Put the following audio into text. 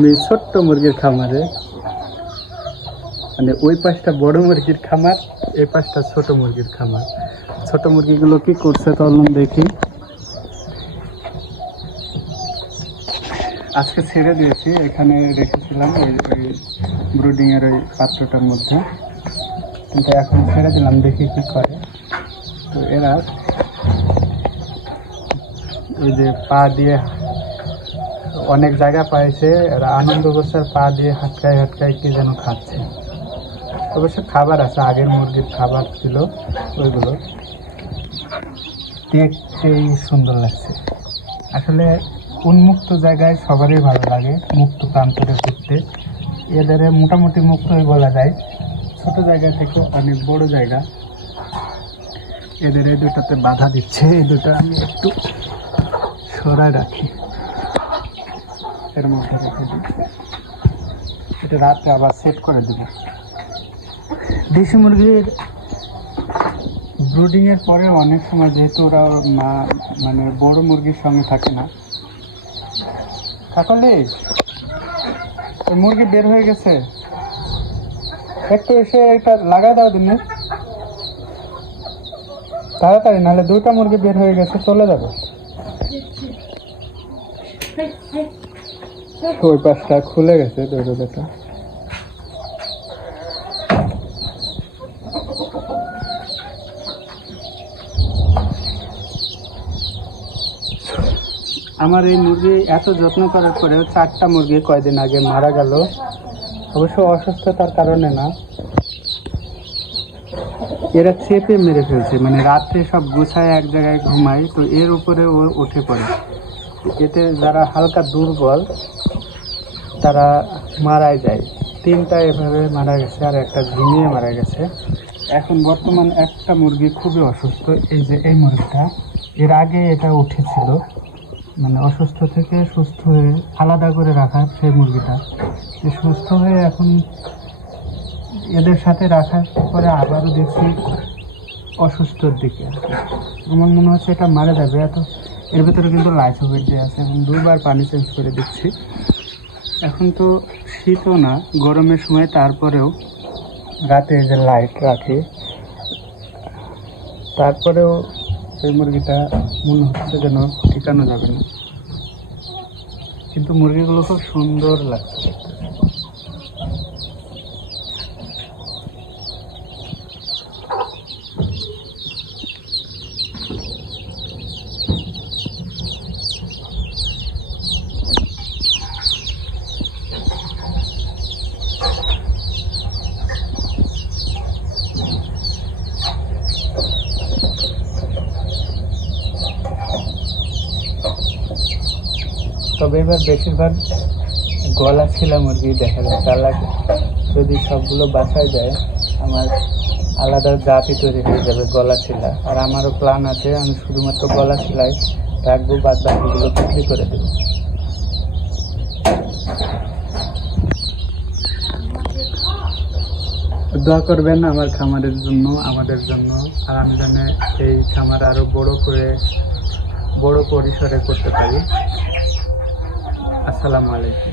আমি ছোট্ট মুরগির খামারে, মানে ওই পাশটা বড় মুরগির খামার, এই পাশটা ছোট মুরগির খামার। ছোট মুরগিগুলো কি করছে চলুন দেখি। আজকে ছেড়ে দিয়েছি, এখানে রেখেছিলাম ওই ব্রুডিং এর ওই পাত্রটার মধ্যে, কিন্তু এখন ছেড়ে দিলাম, দেখি কি করে। তো এরা ওই যে পা দিয়ে অনেক জায়গা পাইছে, এরা আনন্দ করছে, পা দিয়ে হাটকায় হাটকায় কি যেন খাচ্ছে। অবশ্য খাবার আছে, আগের মুরগির খাবার ছিল ওইগুলো। দেখতেই সুন্দর লাগছে। আসলে উন্মুক্ত জায়গায় সবারই ভালো লাগে, মুক্ত প্রান্তরে ঘুরতে। এদের মোটামুটি মুক্তই বলা যায়, ছোট জায়গা থেকে অনেক বড় জায়গা। এদের এই দুটাতে বাধা দিচ্ছে, এই দুটা আমি একটু সরায় রাখি, এর মধ্যে রেখে দিই। এটা রাতে আবার সেট করে দেব। দেশি মুরগির ব্রুডিংয়ের পরে অনেক সময় যেহেতু ওরা মানে বড় মুরগির সঙ্গে থাকে না। কাকলি, মুরগি বের হয়ে গেছে, একটু এসে এটা লাগাই দাও দিনে তাড়াতাড়ি, নাহলে দুইটা মুরগি বের হয়ে গেছে, চলে যাবে। ওই পাশটা খুলে গেছে দরজাটা। আমার এই মুরগি এত যত্ন করার পরেও 4টা মুরগি কয়দিন আগে মারা গেল। অবশ্য অসুস্থতার কারণে না, এরা চেপে মেরে ফেলছে। মানে রাত্রে সব গুছায় এক জায়গায় ঘুমায়, তো এর উপরে ও উঠে পড়ে। এতে যারা হালকা দুর্বল তারা মারাই যায়। 3টা এভাবে মারা গেছে, আর একটা ঝিমিয়ে মারা গেছে। এখন বর্তমান একটা মুরগি খুবই অসুস্থ, এই যে এই মুরগিটা। এর আগে এটা উঠেছিল, মানে অসুস্থ থেকে সুস্থ হয়ে আলাদা করে রাখা সেই মুরগিটা, সুস্থ হয়ে এখন এদের সাথে রাখার পরে আবারও দেখছি অসুস্থর দিকে। আমার মনে হচ্ছে এটা মারা যাবে। এত এর ভেতরে কিন্তু লাইসোভেট দিয়ে আছে, এবং 2বার পানি চেঞ্জ করে দিচ্ছি। এখন তো শীতও না, গরমের সময়, তারপরেও রাতে যে লাইট রাখি, তারপরেও এই মুরগিটা মনে হচ্ছে যেন ঠিকানো যাবে না। কিন্তু মুরগিগুলো খুব সুন্দর লাগছে। তবে এবার বেশিরভাগ গলা ছিলা মুরগি দেখা যায়। তাহলে যদি সবগুলো বাসায় যায়, আমার আলাদা জাতি তৈরি হয়ে যাবে গলা ছিলা। আর আমারও প্ল্যান আছে, আমি শুধুমাত্র গলা ছিলাই রাখবো, বাদ বাকিগুলো বিক্রি করে দেবো। দোয়া করবেন আমার খামারের জন্য, আমাদের জন্য, আর আমি যেন এই খামার আরো বড় পরিসরে করতে পারি। আসসালামু আলাইকুম।